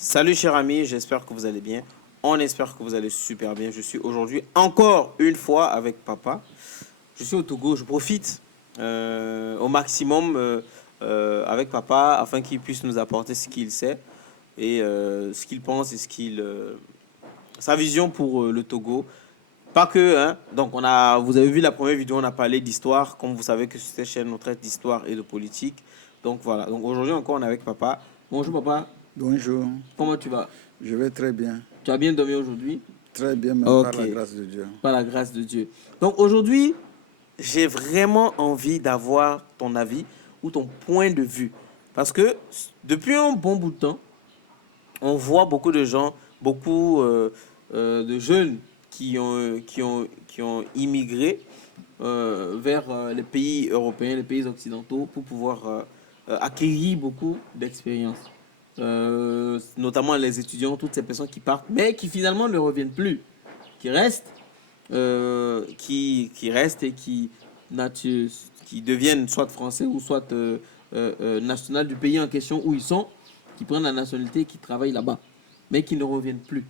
Salut chers amis, j'espère que vous allez bien. On espère que vous allez super bien. Je suis aujourd'hui encore une fois avec papa. Je suis au Togo, je profite au maximum avec papa afin qu'il puisse nous apporter ce qu'il sait et ce qu'il pense et sa vision pour le Togo. Pas que, hein. Donc vous avez vu la première vidéo, on a parlé d'histoire. Comme vous savez que sur cette chaîne, on traite d'histoire et de politique. Donc voilà. Donc aujourd'hui encore, on est avec papa. Bonjour papa, Bonjour, comment tu vas? je vais très bien. Tu as bien dormi aujourd'hui? Très bien, même par Ok, la grâce de Dieu. par la grâce de Dieu. Donc aujourd'hui, j'ai vraiment envie d'avoir ton avis ou ton point de vue. Parce que depuis un bon bout de temps, on voit beaucoup de gens, beaucoup de jeunes qui ont immigré vers les pays européens, les pays occidentaux, pour pouvoir acquérir beaucoup d'expérience. Notamment les étudiants, toutes ces personnes qui partent, mais qui finalement ne reviennent plus, qui restent, qui restent et qui deviennent soit français ou soit national du pays en question où ils sont, qui prennent la nationalité et qui travaillent là-bas, mais qui ne reviennent plus.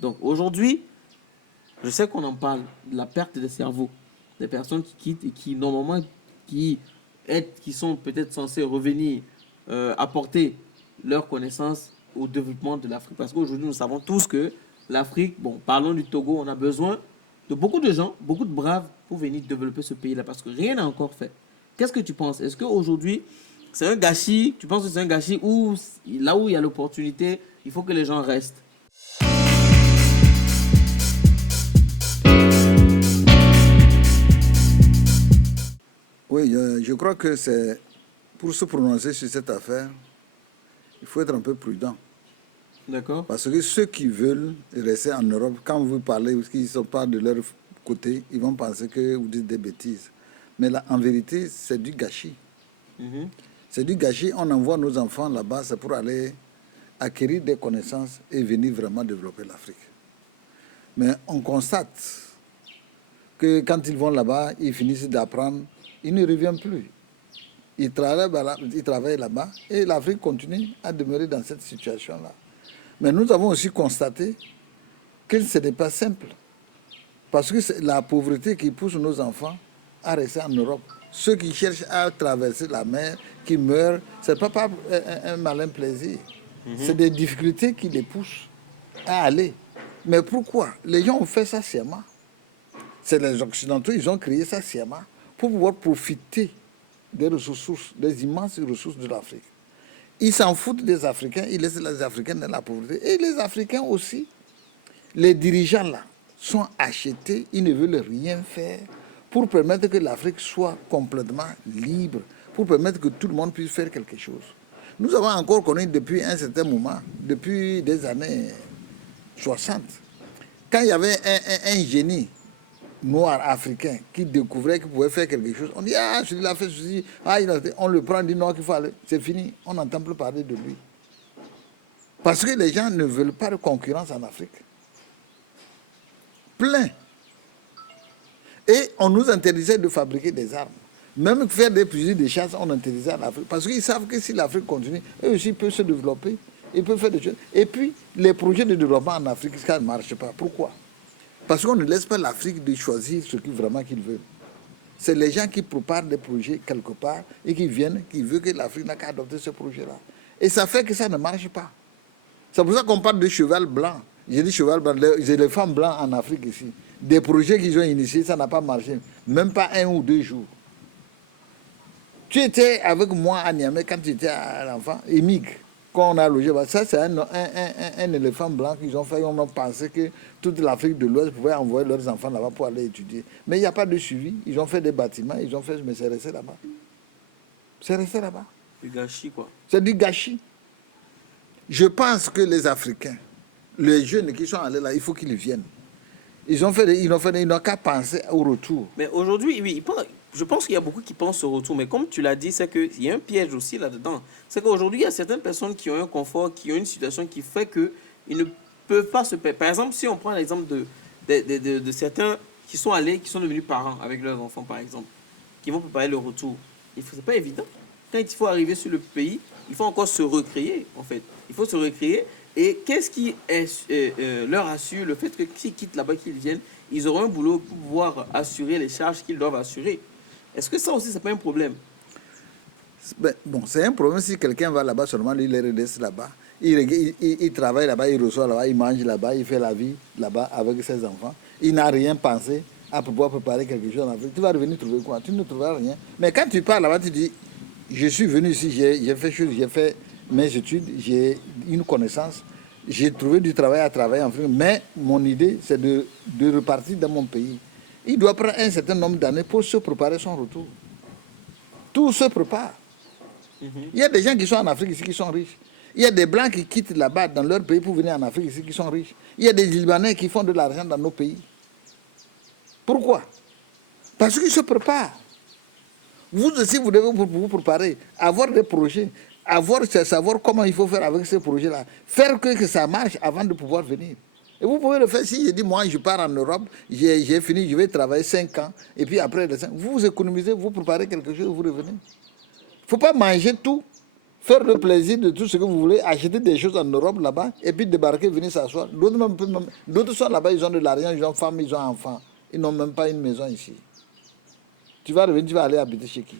Donc aujourd'hui, je sais qu'on en parle de la perte des cerveaux, des personnes qui quittent et qui normalement qui sont peut-être censées revenir apporter leurs connaissances au développement de l'Afrique. Parce qu'aujourd'hui, nous savons tous que l'Afrique, bon, parlons du Togo, on a besoin de beaucoup de gens, beaucoup de braves pour venir développer ce pays-là parce que rien n'a encore fait. Qu'est-ce que tu penses? Est-ce qu'aujourd'hui, c'est un gâchis? Tu penses que c'est un gâchis ou là où il y a l'opportunité, il faut que les gens restent? Oui, je crois que c'est pour se prononcer sur cette affaire, il faut être un peu prudent. D'accord? Parce que ceux qui veulent rester en Europe, quand vous parlez ou qu'ils ne sont pas de leur côté, ils vont penser que vous dites des bêtises. Mais là, en vérité, c'est du gâchis. Mhm. C'est du gâchis. On envoie nos enfants là-bas, c'est pour aller acquérir des connaissances et venir vraiment développer l'Afrique. Mais on constate que quand ils vont là-bas, ils finissent d'apprendre, ils ne reviennent plus. Ils travaillent là-bas et l'Afrique continue à demeurer dans cette situation-là. Mais nous avons aussi constaté que ce n'est pas simple. Parce que c'est la pauvreté qui pousse nos enfants à rester en Europe. Ceux qui cherchent à traverser la mer, qui meurent, ce n'est pas un malin plaisir. C'est des difficultés qui les poussent à aller. Mais pourquoi? Les gens ont fait ça sciemment. C'est les Occidentaux, ils ont créé ça sciemment pour pouvoir profiter des ressources, des immenses ressources de l'Afrique. Ils s'en foutent des Africains, ils laissent les Africains dans la pauvreté. Et les Africains aussi, les dirigeants là, sont achetés, ils ne veulent rien faire pour permettre que l'Afrique soit complètement libre, pour permettre que tout le monde puisse faire quelque chose. Nous avons encore connu depuis un certain moment, depuis des années 60, quand il y avait un génie noir africain qui découvrait qu'il pouvait faire quelque chose, on dit ah celui-là a fait ceci, ah, on le prend, on dit non qu'il faut aller, c'est fini, on n'entend plus parler de lui. Parce que les gens ne veulent pas de concurrence en Afrique. Plein. Et on nous interdisait de fabriquer des armes. Même faire des fusils de chasse, on interdisait à l'Afrique. Parce qu'ils savent que si l'Afrique continue, eux aussi peuvent se développer, ils peuvent faire des choses. Et puis, les projets de développement en Afrique, ça ne marche pas. Pourquoi? Parce qu'on ne laisse pas l'Afrique de choisir ce qu'ils vraiment qu'ils veulent. C'est les gens qui préparent des projets quelque part et qui viennent, qui veulent que l'Afrique n'a qu'à adopter ce projet-là. Et ça fait que ça ne marche pas. C'est pour ça qu'on parle de cheval blanc. J'ai dit cheval blanc, j'ai les femmes blancs en Afrique ici. Des projets qu'ils ont initiés, ça n'a pas marché. Même pas 1 ou 2 jours. Tu étais avec moi à Niamey quand tu étais à l'enfant, émigre. Quand on a logé, ça c'est un éléphant blanc qu'ils ont fait. On a pensé que toute l'Afrique de l'Ouest pouvait envoyer leurs enfants là-bas pour aller étudier. Mais il n'y a pas de suivi. Ils ont fait des bâtiments, ils ont fait, mais c'est resté là-bas. C'est resté là-bas. Du gâchis, quoi. C'est du gâchis. Je pense que les Africains, les jeunes qui sont allés là, il faut qu'ils viennent. Ils n'ont qu'à penser au retour. Mais aujourd'hui, oui, je pense qu'il y a beaucoup qui pensent au retour. Mais comme tu l'as dit, c'est qu'il y a un piège aussi là-dedans. C'est qu'aujourd'hui, il y a certaines personnes qui ont un confort, qui ont une situation qui fait qu'ils ne peuvent pas se payer. Par exemple, si on prend l'exemple de certains qui sont allés, qui sont devenus parents avec leurs enfants, par exemple, qui vont préparer le retour. Ce n'est pas évident. Quand il faut arriver sur le pays, il faut encore se recréer, en fait. Il faut se recréer. Et qu'est-ce qui leur assure le fait que s'ils quittent là-bas, qu'ils viennent, ils auront un boulot pour pouvoir assurer les charges qu'ils doivent assurer. Est-ce que ça aussi, c'est pas un problème? Ben, bon, c'est un problème si quelqu'un va là-bas seulement, lui, il reste là-bas. Il travaille là-bas, il reçoit là-bas, il mange là-bas, il fait la vie là-bas avec ses enfants. Il n'a rien pensé à pouvoir préparer quelque chose en Afrique. Tu vas revenir trouver quoi? Tu ne trouveras rien. Mais quand tu pars là-bas, tu dis, je suis venu ici, j'ai fait mes études, j'ai une connaissance, j'ai trouvé du travail à travailler en Afrique, mais mon idée, c'est de repartir dans mon pays. Il doit prendre un certain nombre d'années pour se préparer son retour. Tout se prépare. Il y a des gens qui sont en Afrique ici qui sont riches. Il y a des Blancs qui quittent là-bas dans leur pays pour venir en Afrique ici qui sont riches. Il y a des Libanais qui font de l'argent dans nos pays. Pourquoi? Parce qu'ils se préparent. Vous aussi, vous devez vous préparer, avoir des projets, savoir comment il faut faire avec ces projets-là, faire que ça marche avant de pouvoir venir. Et vous pouvez le faire si je dis, moi, je pars en Europe, j'ai fini, je vais travailler 5 ans, et puis après, vous économisez, vous préparez quelque chose, vous revenez. Il ne faut pas manger tout, faire le plaisir de tout ce que vous voulez, acheter des choses en Europe là-bas, et puis débarquer, venir s'asseoir. D'autres sont là-bas, ils ont de l'argent, ils ont femme, ils ont enfants. Ils n'ont même pas une maison ici. Tu vas revenir, tu vas aller habiter chez qui?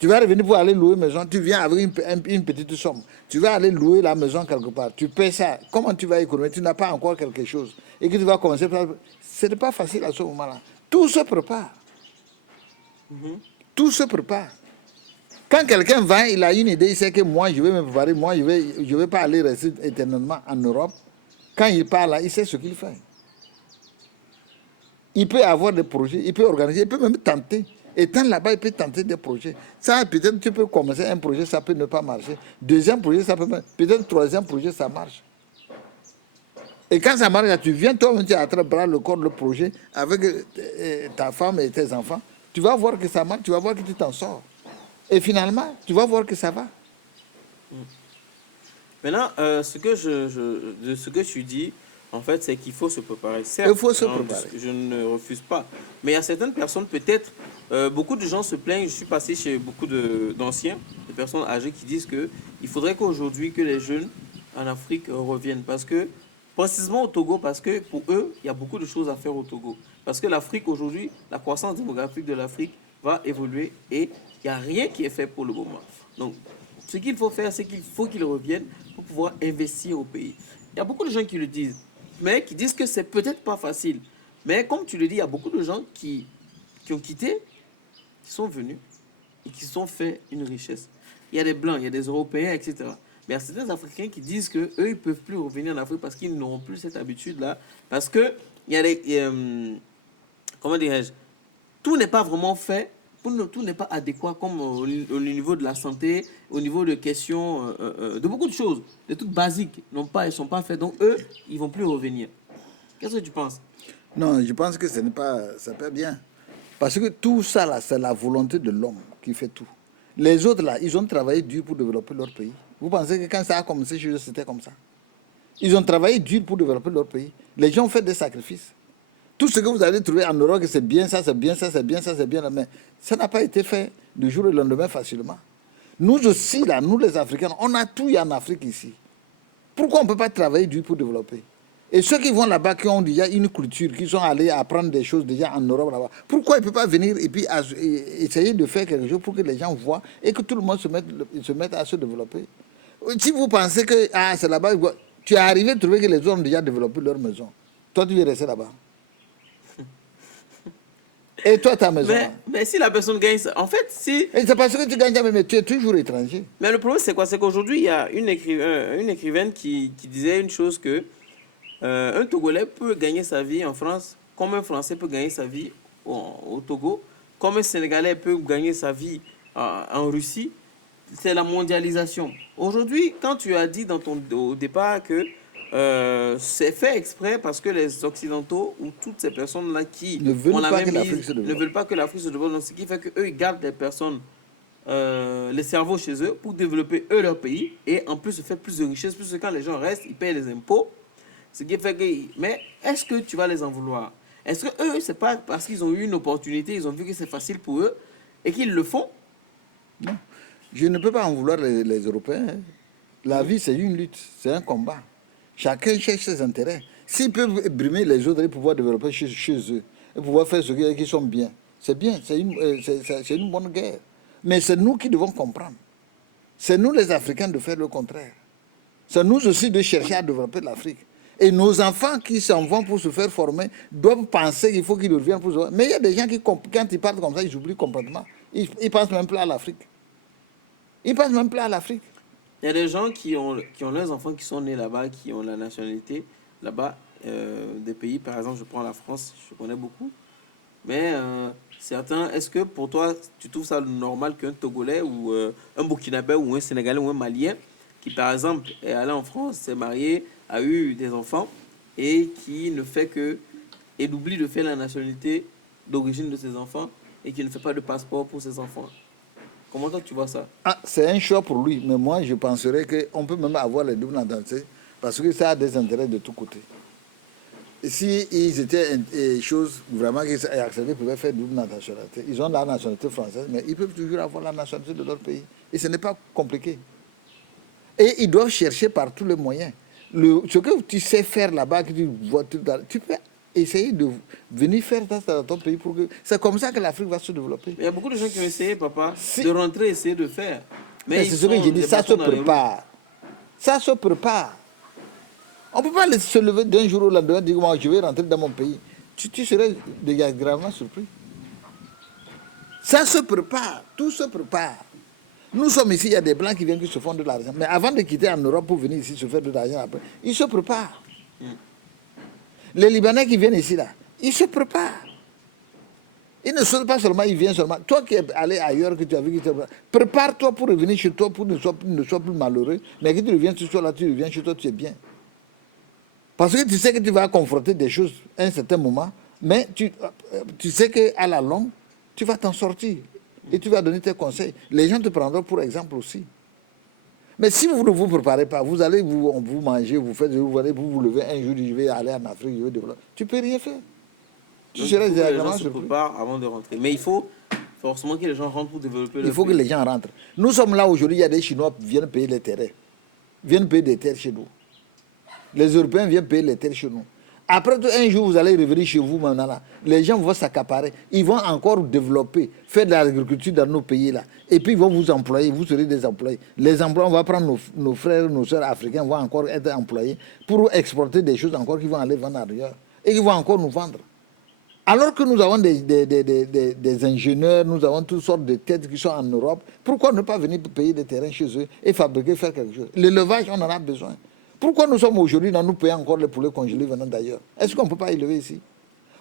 Tu vas revenir pour aller louer une maison, tu viens avec une petite somme. Tu vas aller louer la maison quelque part, tu paies ça. Comment tu vas économiser? Tu n'as pas encore quelque chose. Et que tu vas commencer par... Ce n'est pas facile à ce moment-là. Tout se prépare. Tout se prépare. Quand quelqu'un va, il a une idée, il sait que moi, je vais me préparer, moi, je vais pas aller rester éternellement en Europe. Quand il part là, il sait ce qu'il fait. Il peut avoir des projets, il peut organiser, il peut même tenter. Étant là-bas, il peut tenter des projets. Ça, peut-être tu peux commencer un projet, ça peut ne pas marcher. Deuxième projet, ça peut peut-être troisième projet, ça marche. Et quand ça marche, tu viens toi-même, tu attrapes le corps, le projet, avec ta femme et tes enfants. Tu vas voir que ça marche, tu vas voir que tu t'en sors. Et finalement, tu vas voir que ça va. Maintenant, ce que je dis, en fait, c'est qu'il faut se préparer. Certes, Il faut se préparer. Je ne refuse pas. Mais il y a certaines personnes, peut-être, beaucoup de gens se plaignent. Je suis passé chez beaucoup d'anciens, de personnes âgées qui disent qu'il faudrait qu'aujourd'hui, que les jeunes en Afrique reviennent. Parce que, précisément au Togo, parce que pour eux, il y a beaucoup de choses à faire au Togo. Parce que l'Afrique, aujourd'hui, la croissance démographique de l'Afrique va évoluer et il n'y a rien qui est fait pour le moment. Donc, ce qu'il faut faire, c'est qu'il faut qu'ils reviennent pour pouvoir investir au pays. Il y a beaucoup de gens qui le disent, mais qui disent que c'est peut-être pas facile. Mais comme tu le dis, il y a beaucoup de gens qui ont quitté, qui sont venus et qui se sont fait une richesse. Il y a des Blancs, il y a des Européens, etc. Mais il y a certains Africains qui disent qu'eux, ils ne peuvent plus revenir en Afrique parce qu'ils n'auront plus cette habitude-là. Parce que, il y a des... comment dirais-je? Tout n'est pas vraiment fait, tout n'est pas adéquat comme au niveau de la santé, au niveau de questions, de beaucoup de choses, des trucs basiques, ils ne sont pas faits. Donc eux, ils ne vont plus revenir. Qu'est-ce que tu penses? Non, je pense que c'est pas bien. Parce que tout ça, là, c'est la volonté de l'homme qui fait tout. Les autres, là, ils ont travaillé dur pour développer leur pays. Vous pensez que quand ça a commencé chez eux, c'était comme ça? Ils ont travaillé dur pour développer leur pays. Les gens ont fait des sacrifices. Tout ce que vous allez trouver en Europe, c'est bien, ça, c'est bien, ça, c'est bien, ça, c'est bien, mais ça n'a pas été fait du jour au lendemain facilement. Nous aussi, là, nous les Africains, on a tout en Afrique ici. Pourquoi on ne peut pas travailler dur pour développer? Et ceux qui vont là-bas, qui ont déjà une culture, qui sont allés apprendre des choses déjà en Europe là-bas, pourquoi ils ne peuvent pas venir et puis essayer de faire quelque chose pour que les gens voient et que tout le monde se mette à se développer? Si vous pensez que c'est là-bas, tu es arrivé à trouver que les autres ont déjà développé leur maison. Toi, tu veux rester là-bas. Et toi, ta maison. Mais si la personne gagne ça, en fait, si... Et c'est parce que tu gagnes jamais, mais tu es toujours étranger. Mais le problème, c'est quoi? C'est qu'aujourd'hui, il y a une écrivaine qui disait une chose que un Togolais peut gagner sa vie en France, comme un Français peut gagner sa vie au Togo, comme un Sénégalais peut gagner sa vie en Russie. C'est la mondialisation. Aujourd'hui, quand tu as dit au départ que c'est fait exprès parce que les Occidentaux ou toutes ces personnes-là qui ne veulent pas que l'Afrique se développe. Ne veulent pas que l'Afrique se développe. Donc, ce qui fait qu'eux, ils gardent les personnes, les cerveaux chez eux pour développer eux leur pays et en plus se faire plus de richesses, puisque quand les gens restent, ils payent les impôts. Ce qui fait que... Mais est-ce que tu vas les en vouloir? Est-ce que eux, c'est pas parce qu'ils ont eu une opportunité, ils ont vu que c'est facile pour eux et qu'ils le font? Non. Je ne peux pas en vouloir les Européens. Hein. La vie, c'est une lutte, c'est un combat. Chacun cherche ses intérêts. S'ils peuvent brimer les autres et pouvoir développer chez eux, et pouvoir faire ce qu'ils sont bien, c'est bien, c'est une bonne guerre. Mais c'est nous qui devons comprendre. C'est nous les Africains de faire le contraire. C'est nous aussi de chercher à développer l'Afrique. Et nos enfants qui s'en vont pour se faire former doivent penser qu'il faut qu'ils reviennent pour se former. Mais il y a des gens qui, quand ils partent comme ça, ils oublient complètement. Ils ne pensent même plus à l'Afrique. Ils ne pensent même plus à l'Afrique. Il y a des gens qui ont leurs enfants qui sont nés là-bas, qui ont la nationalité là-bas, des pays, par exemple, je prends la France, je connais beaucoup. Mais certains, est-ce que pour toi, tu trouves ça normal qu'un Togolais ou un Burkinabé ou un Sénégalais ou un Malien, qui par exemple est allé en France, s'est marié, a eu des enfants, et qui ne fait que, et oublie de faire la nationalité d'origine de ses enfants, et qui ne fait pas de passeport pour ses enfants? Comment toi tu vois ça? Ah, c'est un choix pour lui, mais moi je penserais qu'on peut même avoir les doubles nationalités, parce que ça a des intérêts de tous côtés. Si ils étaient choses vraiment qui acceptaient, ils pouvaient faire double nationalité. Ils ont la nationalité française, mais ils peuvent toujours avoir la nationalité de leur pays. Et ce n'est pas compliqué. Et ils doivent chercher par tous les moyens. Ce que tu sais faire là-bas, que tu vois, tu peux essayer de venir faire ça dans ton pays. C'est comme ça que l'Afrique va se développer. Il y a beaucoup de gens qui ont essayé, papa, de rentrer, essayer de faire. Mais c'est ce que j'ai dit, ça se prépare. Ça se prépare. On ne peut pas se lever d'un jour au lendemain et dire moi, je vais rentrer dans mon pays. Tu serais déjà gravement surpris. Ça se prépare, tout se prépare. Nous sommes ici, il y a des Blancs qui viennent qui se font de l'argent. Mais avant de quitter en Europe pour venir ici se faire de l'argent après, ils se préparent. Les Libanais qui viennent ici, là, ils se préparent. Ils ne sont pas seulement, ils viennent seulement. Toi qui es allé ailleurs, que tu as vu, prépare-toi pour revenir chez toi, pour ne sois plus malheureux. Mais que tu reviens chez toi, là, tu reviens chez toi, tu es bien. Parce que tu sais que tu vas confronter des choses à un certain moment, mais tu sais qu'à la longue, tu vas t'en sortir. Et tu vas donner tes conseils. Les gens te prendront pour exemple aussi. Mais si vous ne vous préparez pas, vous allez vous manger, vous allez vous lever un jour, je vais aller en Afrique, je vais développer. Tu ne peux rien faire. Tu serais directement surpris. Les gens se préparent avant de rentrer. Mais il faut forcément que les gens rentrent pour développer leur pays. Il faut que les gens rentrent. Nous sommes là aujourd'hui, il y a des Chinois qui viennent payer les terrains. Viennent payer des terres chez nous. Les Européens viennent payer les terres chez nous. Après tout, un jour, vous allez revenir chez vous maintenant là. Les gens vont s'accaparer. Ils vont encore développer, faire de l'agriculture dans nos pays là. Et puis ils vont vous employer, vous serez des employés. Les emplois, on va prendre nos frères, nos soeurs africains vont encore être employés pour exporter des choses encore qui vont aller vendre ailleurs. Et qui vont encore nous vendre. Alors que nous avons des ingénieurs, nous avons toutes sortes de têtes qui sont en Europe, pourquoi ne pas venir payer des terrains chez eux et fabriquer, faire quelque chose? L'élevage, on en a besoin. Pourquoi nous sommes aujourd'hui dans nous payons encore les poulets congelés venant d'ailleurs? Est-ce qu'on ne peut pas élever ici?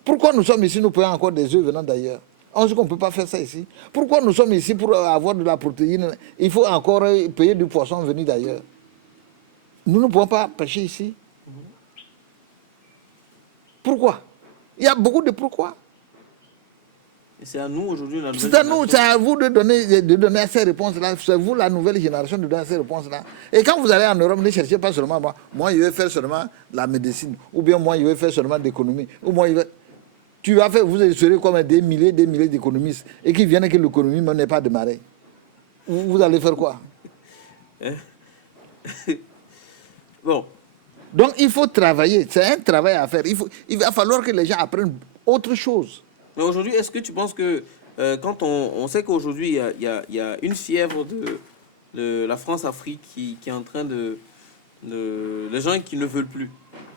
Pourquoi nous sommes ici, nous payons encore des œufs venant d'ailleurs? Est-ce qu'on ne peut pas faire ça ici? Pourquoi nous sommes ici pour avoir de la protéine? Il faut encore payer du poisson venu d'ailleurs. Nous ne pouvons pas pêcher ici. Pourquoi? Il y a beaucoup de pourquoi. Et c'est à nous aujourd'hui la nouvelle génération. C'est à vous de donner à ces réponses-là. C'est vous la nouvelle génération de donner à ces réponses-là. Et quand vous allez en Europe, ne cherchez pas seulement moi je vais faire seulement la médecine, ou bien moi je vais faire seulement l'économie, ou moi tu vas faire, vous serez comme des milliers d'économistes et qui viennent que l'économie n'est pas démarrée. Vous allez faire quoi? Bon. Donc il faut travailler, c'est un travail à faire. Il va falloir que les gens apprennent autre chose. Mais aujourd'hui, est-ce que tu penses que quand on sait qu'aujourd'hui il y a une fièvre de la France-Afrique qui est en train les gens qui ne veulent plus,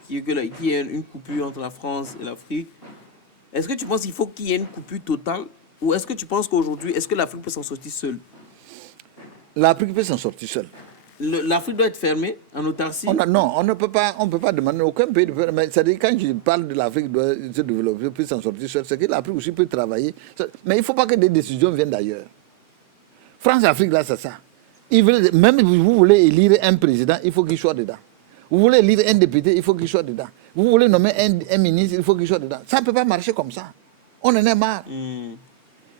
qui y a une coupure entre la France et l'Afrique, est-ce que tu penses qu'il faut qu'il y ait une coupure totale, ou est-ce que tu penses qu'aujourd'hui, est-ce que l'Afrique peut s'en sortir seule? L'Afrique peut s'en sortir seule. L'Afrique doit être fermée en autarcie? Non, on ne peut pas demander aucun pays de faire. Mais c'est-à-dire, quand je parle de l'Afrique doit se développer, peut s'en sortir seule, c'est que l'Afrique aussi peut travailler. Mais il ne faut pas que des décisions viennent d'ailleurs. France-Afrique, là, c'est ça. Même si vous voulez élire un président, il faut qu'il soit dedans. Vous voulez élire un député, il faut qu'il soit dedans. Vous voulez nommer un ministre, il faut qu'il soit dedans. Ça ne peut pas marcher comme ça. On en est marre.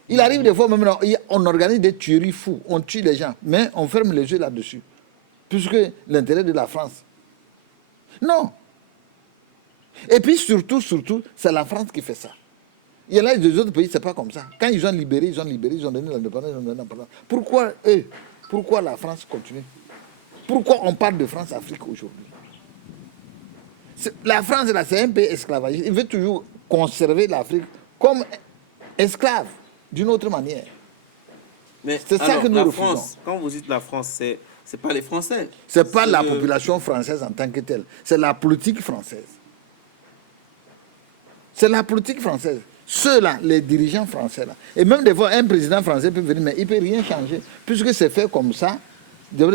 Il arrive des fois, même on organise des tueries fous, on tue les gens, mais on ferme les yeux là-dessus. Puisque l'intérêt de la France. Non. Et puis surtout, c'est la France qui fait ça. Il y en a des autres pays, c'est pas comme ça. Quand ils ont libéré, ils ont donné l'indépendance, Pourquoi eux? Pourquoi la France continue? Pourquoi on parle de France-Afrique aujourd'hui? La France, là, c'est un pays esclavagiste. Il veut toujours conserver l'Afrique comme esclave, d'une autre manière. Mais c'est ça alors, que nous la refusons. France, quand vous dites la France, c'est pas les Français. C'est pas la le- population française en tant que telle. C'est la politique française. C'est la politique française. Ceux-là, les dirigeants français, là. Et même des fois, un président français peut venir, mais il ne peut rien changer. Puisque c'est fait comme ça,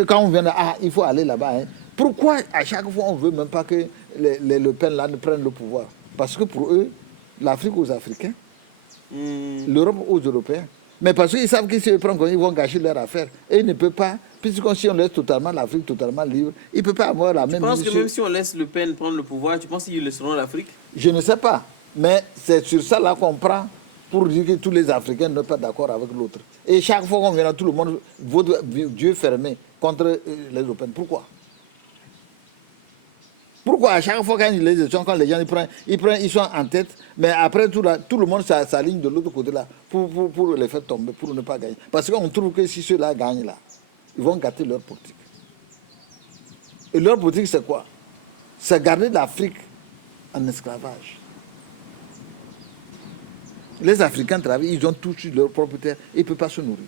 quand on vient de, il faut aller là-bas. Hein. Pourquoi à chaque fois on ne veut même pas que les Le Pen là ne prennent le pouvoir? Parce que pour eux, l'Afrique aux Africains, l'Europe aux Européens. Mais parce qu'ils savent qu'ils se prennent, ils vont gâcher leur affaire. Et ils ne peuvent pas, puisque si on laisse totalement l'Afrique totalement libre, ils ne peuvent pas avoir la même Je pense que mission. même si on laisse Le Pen prendre le pouvoir, tu penses qu'ils laisseront l'Afrique? Je ne sais pas. Mais c'est sur ça là qu'on prend pour dire que tous les Africains ne sont pas d'accord avec l'autre. Et chaque fois qu'on vient là, tout le monde vote Dieu fermé contre les Européens. Pourquoi? Pourquoi à chaque fois quand les élections, quand les gens ils sont en tête, mais après tout le monde s'aligne de l'autre côté là pour les faire tomber, pour ne pas gagner. Parce qu'on trouve que si ceux-là gagnent là, ils vont gâter leur politique. Et leur politique c'est quoi? C'est garder l'Afrique en esclavage. Les Africains travaillent, ils ont tout sur leur propre terre, ils ne peuvent pas se nourrir.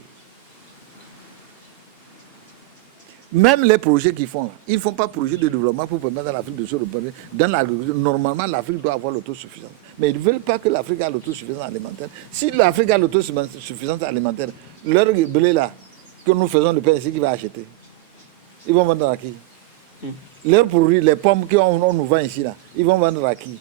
Même les projets qu'ils font, ils ne font pas de projet de développement pour permettre à l'Afrique de se reproduire. Normalement, l'Afrique doit avoir l'autosuffisance. Mais ils ne veulent pas que l'Afrique ait l'autosuffisance alimentaire. Si l'Afrique a l'autosuffisance alimentaire, leur blé là, que nous faisons le pain ici, qui va acheter? Ils vont vendre à qui? Leurs produits, les pommes qu'on nous vend ici, là, ils vont vendre à qui?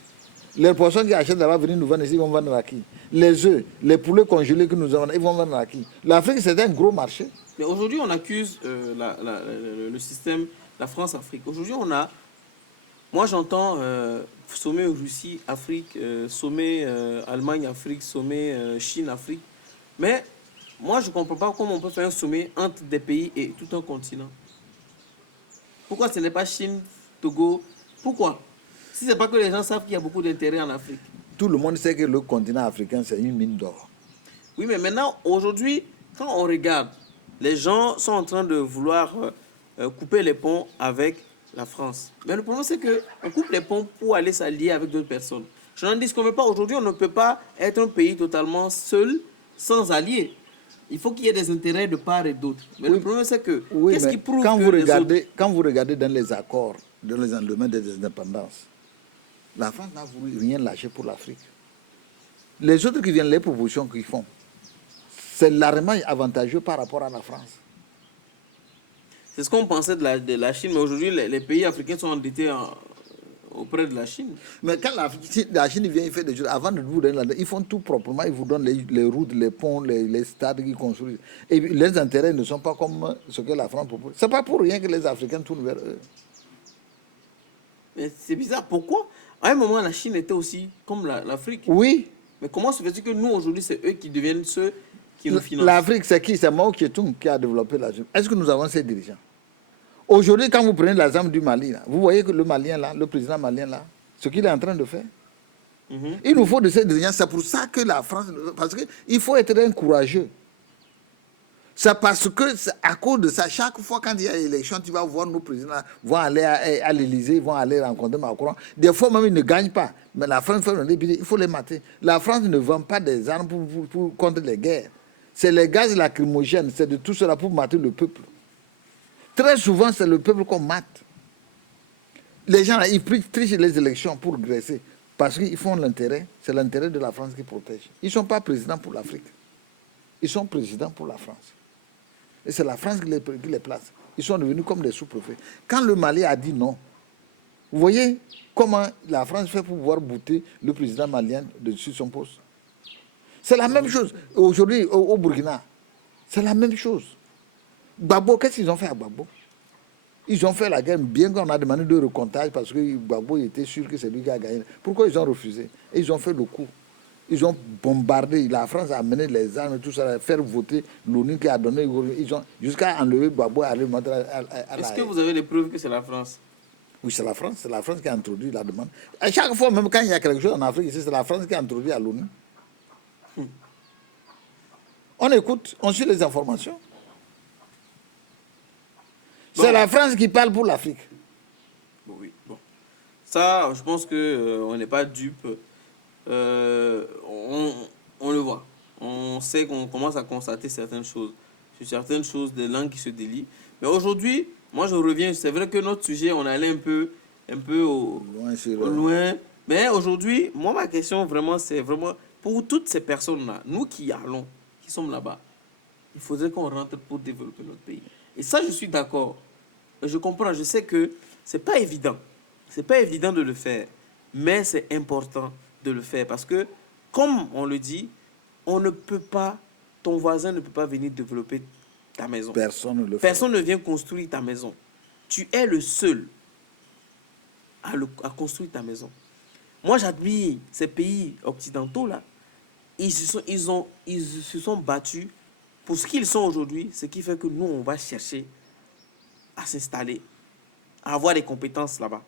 Les personnes qui achètent là-bas, venir nous vendre ici, ils vont vendre à qui? Les œufs, les poulets congelés que nous avons, ils vont vendre à qui? L'Afrique, c'est un gros marché. Mais aujourd'hui, on accuse le système, la France-Afrique. Aujourd'hui, moi j'entends sommet Russie, Afrique, sommet Allemagne, Afrique, sommet Chine, Afrique. Mais moi, je ne comprends pas comment on peut faire un sommet entre des pays et tout un continent. Pourquoi ce n'est pas Chine, Togo? Pourquoi? Si ce n'est pas que les gens savent qu'il y a beaucoup d'intérêt en Afrique. Tout le monde sait que le continent africain, c'est une mine d'or. Oui, mais maintenant, aujourd'hui, quand on regarde, les gens sont en train de vouloir couper les ponts avec la France. Mais le problème, c'est qu'on coupe les ponts pour aller s'allier avec d'autres personnes. Je n'en dis qu'on ne veut pas. Aujourd'hui, on ne peut pas être un pays totalement seul, sans alliés. Il faut qu'il y ait des intérêts de part et d'autre. Mais le problème, c'est que qu'est-ce qui prouve quand que vous regardez dans les accords, dans les endemains des indépendances, la France n'a voulu rien lâcher pour l'Afrique. Les autres qui viennent, les propositions qu'ils font, c'est largement avantageux par rapport à la France. C'est ce qu'on pensait de la Chine, mais aujourd'hui, les pays africains sont endettés auprès de la Chine. Mais quand la Chine vient, il fait des choses. Avant de vous donner, ils font tout proprement. Ils vous donnent les routes, les ponts, les stades qu'ils construisent. Et les intérêts ne sont pas comme ce que la France propose. Ce n'est pas pour rien que les Africains tournent vers eux. Mais c'est bizarre. Pourquoi? À un moment, la Chine était aussi comme l'Afrique. Oui. Mais comment se fait-il que nous, aujourd'hui, c'est eux qui deviennent ceux qui nous financent? L'Afrique, c'est qui? C'est Mao Tse-tung qui a développé l'Afrique. Est-ce que nous avons ces dirigeants? Aujourd'hui, quand vous prenez l'exemple du Mali, là, vous voyez que le Malien, là, le président malien, là, ce qu'il est en train de faire, il nous faut de ces dirigeants. C'est pour ça que la France... Parce qu'il faut être un courageux. C'est parce que, à cause de ça, chaque fois quand il y a élection, tu vas voir nos présidents vont aller à l'Élysée, vont aller rencontrer Macron. Des fois même, ils ne gagnent pas. Mais la France, il faut les mater. La France ne vend pas des armes contre les guerres. C'est les gaz lacrymogènes, c'est de tout cela pour mater le peuple. Très souvent, c'est le peuple qu'on mate. Les gens, là, ils trichent les élections pour graisser. Parce qu'ils font l'intérêt, c'est l'intérêt de la France qui protège. Ils ne sont pas présidents pour l'Afrique. Ils sont présidents pour la France. Et c'est la France qui les place. Ils sont devenus comme des sous-préfets. Quand le Mali a dit non, vous voyez comment la France fait pour pouvoir bouter le président malien dessus son poste. C'est la même chose. Aujourd'hui, au Burkina, c'est la même chose. Gbagbo, qu'est-ce qu'ils ont fait à Gbagbo? Ils ont fait la guerre, bien qu'on a demandé de recomptage parce que Gbagbo était sûr que c'est lui qui a gagné. Pourquoi ils ont refusé? Et ils ont fait le coup. Ils ont bombardé, la France a amené les armes et tout ça, faire voter l'ONU qui a donné, ils ont jusqu'à enlever Gbagbo et aller montrer à Est-ce que vous avez des preuves que c'est la France? Oui, c'est la France qui a introduit la demande. À chaque fois, même quand il y a quelque chose en Afrique, ici, c'est la France qui a introduit à l'ONU. On écoute, on suit les informations. C'est la France qui parle pour l'Afrique. Oui, bon. Ça, je pense qu'on n'est pas dupe. On le voit. On sait qu'on commence à constater certaines choses. Sur certaines choses, des langues qui se délient. Mais aujourd'hui, moi je reviens. C'est vrai que notre sujet, on allait un peu au loin. Mais aujourd'hui, moi ma question vraiment, c'est vraiment pour toutes ces personnes-là, nous qui allons, qui sommes là-bas, il faudrait qu'on rentre pour développer notre pays. Et ça, je suis d'accord. Je comprends, je sais que c'est pas évident. C'est pas évident de le faire. Mais c'est important de le faire parce que, comme on le dit, on ne peut pas, ton voisin ne peut pas venir développer ta maison. Personne ne le fait. Personne ne vient construire ta maison. Tu es le seul à construire ta maison. Moi, j'admire ces pays occidentaux-là. Ils se sont battus pour ce qu'ils sont aujourd'hui, ce qui fait que nous, on va chercher à s'installer, à avoir des compétences là-bas.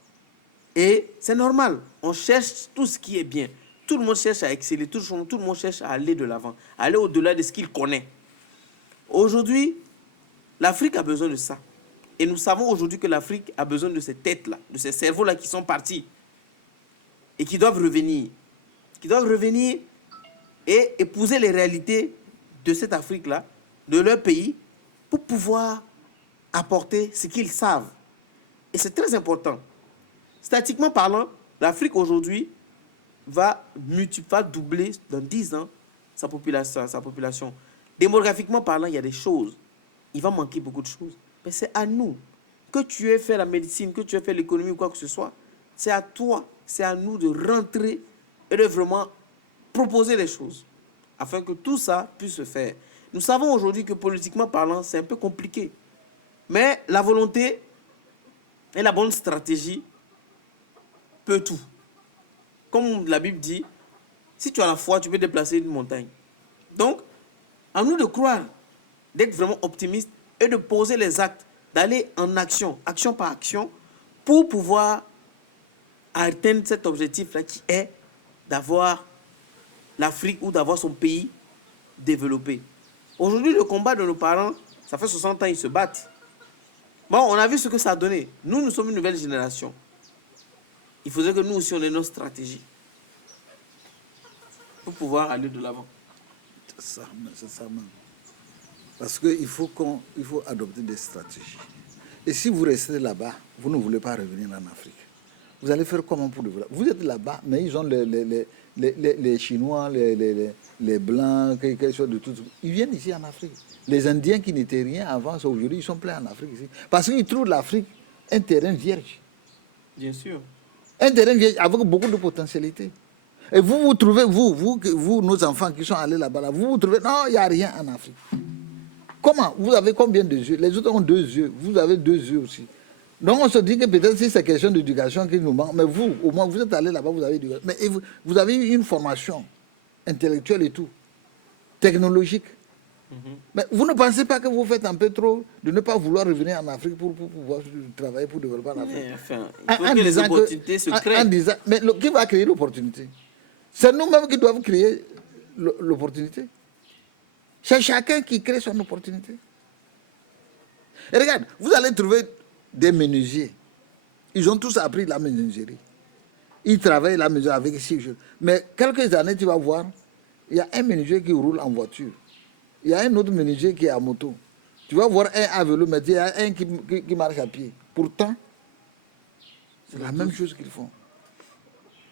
Et c'est normal, on cherche tout ce qui est bien. Tout le monde cherche à exceller, tout le monde cherche à aller de l'avant, à aller au-delà de ce qu'il connaît. Aujourd'hui, l'Afrique a besoin de ça. Et nous savons aujourd'hui que l'Afrique a besoin de ces têtes-là, de ces cerveaux-là qui sont partis et qui doivent revenir. Qui doivent revenir et épouser les réalités de cette Afrique-là, de leur pays, pour pouvoir apporter ce qu'ils savent. Et c'est très important. Statistiquement parlant, l'Afrique aujourd'hui va doubler dans 10 ans sa population. Démographiquement parlant, il y a des choses. Il va manquer beaucoup de choses. Mais c'est à nous. Que tu aies fait la médecine, que tu aies fait l'économie ou quoi que ce soit, c'est à toi, c'est à nous de rentrer et de vraiment proposer les choses afin que tout ça puisse se faire. Nous savons aujourd'hui que politiquement parlant, c'est un peu compliqué. Mais la volonté et la bonne stratégie peut tout. Comme la Bible dit, si tu as la foi, tu peux déplacer une montagne. Donc, à nous de croire, d'être vraiment optimiste et de poser les actes, d'aller en action, action par action, pour pouvoir atteindre cet objectif-là qui est d'avoir l'Afrique ou d'avoir son pays développé. Aujourd'hui, le combat de nos parents, ça fait 60 ans, ils se battent. Bon, on a vu ce que ça a donné. Nous sommes une nouvelle génération. Il faudrait que nous aussi, on ait notre stratégie pour pouvoir aller de l'avant. C'est ça même. Parce qu'il faut adopter des stratégies. Et si vous restez là-bas, vous ne voulez pas revenir en Afrique. Vous allez faire comment pour développer? Vous êtes là-bas, mais ils ont les Chinois, les Blancs, quelque chose de tout. Ils viennent ici en Afrique. Les Indiens qui n'étaient rien avant, aujourd'hui, ils sont pleins en Afrique ici. Parce qu'ils trouvent l'Afrique un terrain vierge. Bien sûr. Un terrain vierge avec beaucoup de potentialité. Et vous trouvez, vous, nos enfants qui sont allés là-bas, vous trouvez, non, il n'y a rien en Afrique. Comment? Vous avez combien de yeux? Les autres ont 2 yeux. Vous avez 2 yeux aussi. Donc on se dit que peut-être si c'est question d'éducation qui nous manque, mais vous, au moins, vous êtes allés là-bas, vous avez éducation. Mais vous avez eu une formation intellectuelle et tout, technologique. Mais vous ne pensez pas que vous faites un peu trop de ne pas vouloir revenir en Afrique pour pouvoir travailler, pour développer en Afrique? Enfin, il faut que les opportunités se créent. Mais qui va créer l'opportunité? C'est nous-mêmes qui doivent créer l'opportunité. C'est chacun qui crée son opportunité. Et regarde, vous allez trouver des menuisiers. Ils ont tous appris la menuiserie. Ils travaillent la menuiserie avec 6 jours. Mais quelques années, tu vas voir, il y a un menuisier qui roule en voiture. Il y a un autre menuisier qui est à moto. Tu vas voir un à vélo, mais il y a un qui marche à pied. Pourtant, c'est la même chose qu'ils font.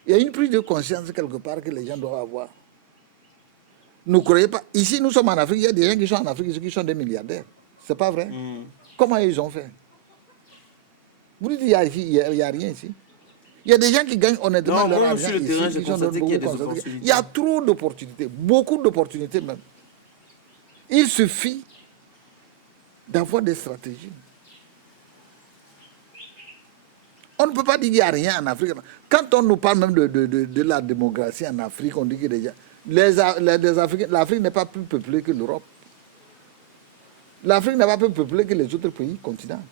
Il y a une prise de conscience quelque part que les gens doivent avoir. Ne croyez pas. Ici, nous sommes en Afrique. Il y a des gens qui sont en Afrique qui sont des milliardaires. C'est pas vrai? Comment ils ont fait? Vous dites qu'il n'y a rien ici. Il y a des gens qui gagnent honnêtement leur argent ici. Il y a trop d'opportunités, beaucoup d'opportunités même. Il suffit d'avoir des stratégies. On ne peut pas dire qu'il n'y a rien en Afrique. Quand on nous parle même de la démocratie en Afrique, on dit que déjà, l'Afrique n'est pas plus peuplée que l'Europe. L'Afrique n'est pas plus peuplée que les autres pays, continents.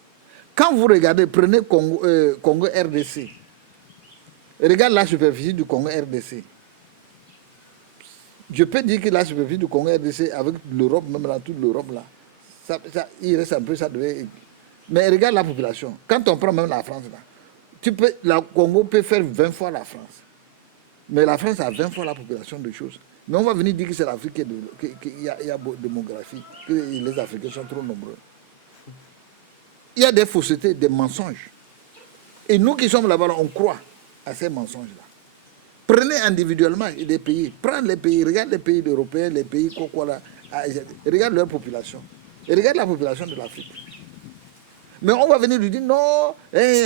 Quand vous regardez, prenez Congo RDC. Regarde la superficie du Congo RDC. Je peux dire que la superficie du Congo RDC, avec l'Europe, même là, toute l'Europe, là, il reste un peu, ça devait Mais regarde la population. Quand on prend même la France, là, la Congo peut faire 20 fois la France. Mais la France a 20 fois la population de choses. Mais on va venir dire que c'est l'Afrique qu'il y a beaucoup de démographie, que les Africains sont trop nombreux. Il y a des faussetés, des mensonges. Et nous qui sommes là-bas, on croit à ces mensonges-là. Prenez individuellement les pays. Prends les pays, regarde les pays européens, les pays là, regarde leur population. Et regarde la population de l'Afrique. Mais on va venir lui dire non,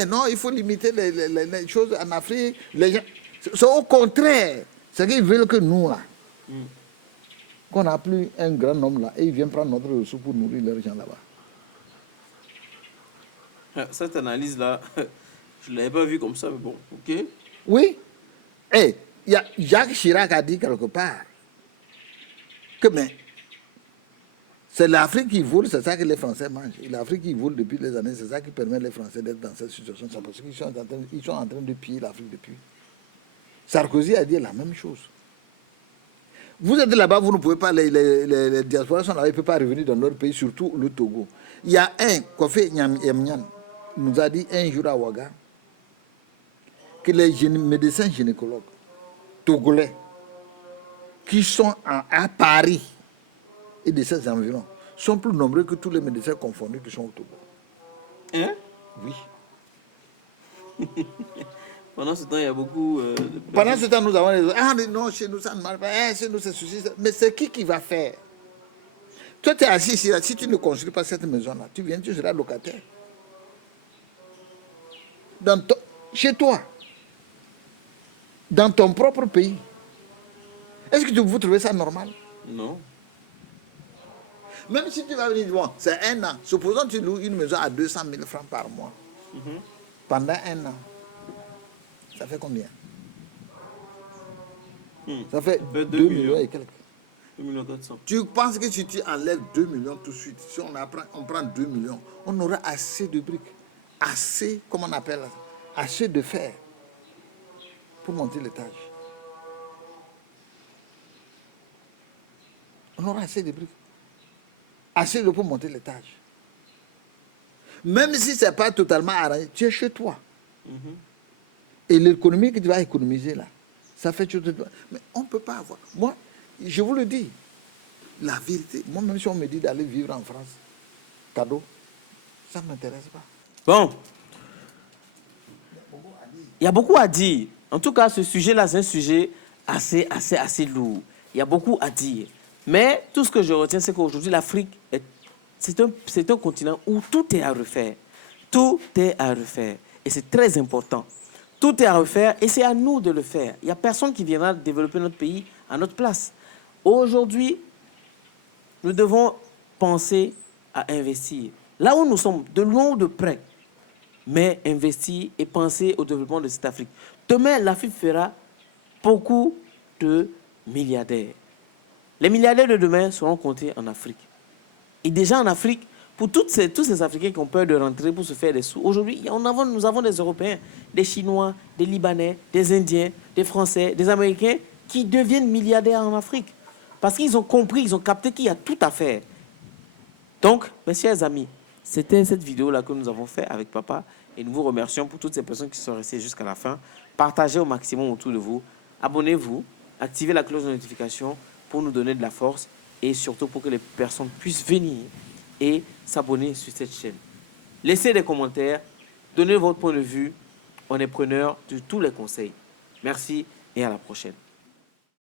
non, il faut limiter les choses en Afrique. C'est au contraire. C'est qu'ils veulent que nous, là, qu'on n'a plus un grand homme là, et ils viennent prendre notre ressource pour nourrir leurs gens là-bas. Cette analyse-là, je ne l'avais pas vue comme ça, mais bon, ok. Oui. Et y a Jacques Chirac a dit quelque part que c'est l'Afrique qui vole, c'est ça que les Français mangent. Et l'Afrique qui vole depuis les années, c'est ça qui permet les Français d'être dans cette situation. C'est parce qu'ils sont en train de piller l'Afrique depuis. Sarkozy a dit la même chose. Vous êtes là-bas, vous ne pouvez pas, les diasporas sont là, ils ne peuvent pas revenir dans leur pays, surtout le Togo. Il y a un, Kofi Nyamnyan, nous a dit un jour à Ouaga, que les médecins gynécologues togolais qui sont à Paris et de ses environs sont plus nombreux que tous les médecins confondus qui sont au Togo. Hein? Oui. Pendant ce temps, il y a beaucoup... Pendant ce temps, nous avons les autres. Ah non, chez nous, ça ne marche pas. Chez nous, c'est ceci. Mais c'est qui va faire? Toi, tu es assis ici, là. Si tu ne construis pas cette maison-là, tu viens, tu seras locataire. Chez toi. Dans ton propre pays. Est-ce que vous trouvez ça normal? Non. Même si tu vas venir, bon, c'est un an. Supposons que tu loues une maison à 200 000 francs par mois. Pendant un an. Ça fait combien? Ça fait 2 millions et quelques. 2 millions 400. Tu penses que si tu enlèves 2 millions tout de suite, si on prend 2 millions, on aura assez de briques, assez, comment on appelle ça, assez de fer pour monter l'étage. On aura assez de briques, assez de pour monter l'étage. Même si ce n'est pas totalement arrangé, tu es chez toi. Et l'économie que tu vas économiser là, ça fait tout. Mais on ne peut pas avoir. Moi, je vous le dis, la vérité, moi même si on me dit d'aller vivre en France, cadeau, ça ne m'intéresse pas. Bon. Il y a beaucoup à dire. En tout cas, ce sujet-là, c'est un sujet assez lourd. Il y a beaucoup à dire. Mais tout ce que je retiens, c'est qu'aujourd'hui, l'Afrique, c'est un continent où tout est à refaire. Tout est à refaire. Et c'est très important. Tout est à refaire et c'est à nous de le faire. Il n'y a personne qui viendra développer notre pays à notre place. Aujourd'hui, nous devons penser à investir. Là où nous sommes, de loin ou de près, mais investir et penser au développement de cette Afrique. Demain, l'Afrique fera beaucoup de milliardaires. Les milliardaires de demain seront comptés en Afrique. Et déjà en Afrique, pour tous ces Africains qui ont peur de rentrer pour se faire des sous, aujourd'hui, nous avons des Européens, des Chinois, des Libanais, des Indiens, des Français, des Américains qui deviennent milliardaires en Afrique. Parce qu'ils ont compris, ils ont capté qu'il y a tout à faire. Donc, mes chers amis, c'était cette vidéo-là que nous avons fait avec papa. Et nous vous remercions pour toutes ces personnes qui sont restées jusqu'à la fin. Partagez au maximum autour de vous. Abonnez-vous, activez la cloche de notification pour nous donner de la force et surtout pour que les personnes puissent venir et s'abonner sur cette chaîne. Laissez des commentaires, donnez votre point de vue. On est preneur de tous les conseils. Merci et à la prochaine.